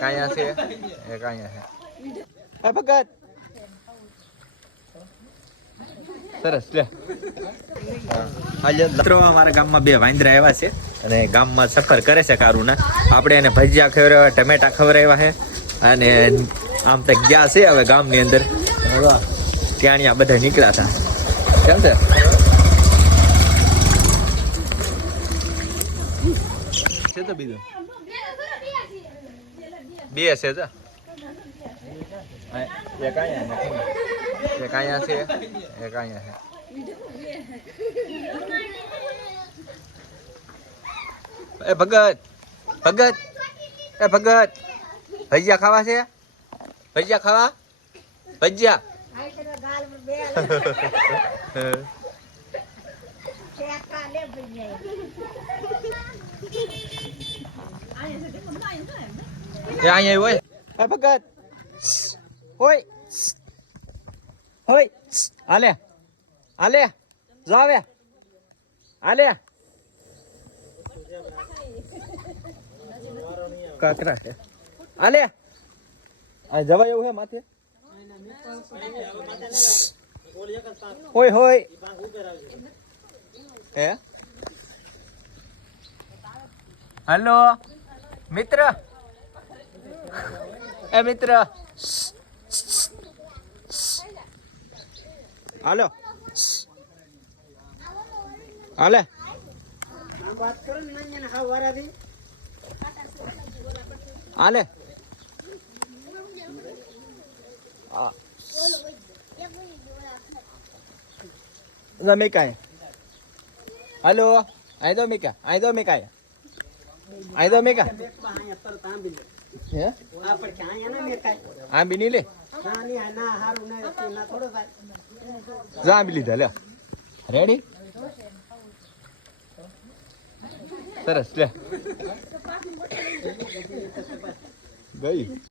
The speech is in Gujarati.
એક અહીંયા છે, એક અહીંયા છે. એ ભગત સરસ લે. આજે મિત્રો અમારા ગામમાં 2 વાંદરા આવ્યા છે અને ગામમાં સફર કરે છે કારુના. આપણે એને ભજીયા ખવડાવ્યા, ટમેટા ખવડાવ્યા છે અને આમ તો ગયા છે હવે ગામની અંદર. ત્યાં બધા નીકળ્યા હતા. કેમ છે? છે તો બીજું 2 છે તો એક અહીંયા છે, એક અહીંયા છે. એ ભગત ભગત એ ભગત ભજીયા ખાવા છે? ભજીયા ખાવા? ભજીયા અહીંયા હોય. એ ભગત હોય હોય હાલે હાલે જાવે હાલે કાકરા છે હાલે આ જવાય એવું હે માથે હોય હોય હે. હેલો મિત્ર, એ મિત્ર હાલો હાલે હાલે મેકાય હાલો આઈ દો મેકા આઈ દો મેકાય આઈ દો મેકા આંબી નહીં લે આંબી લીધા લે રેડી સરસ લે ગઈ.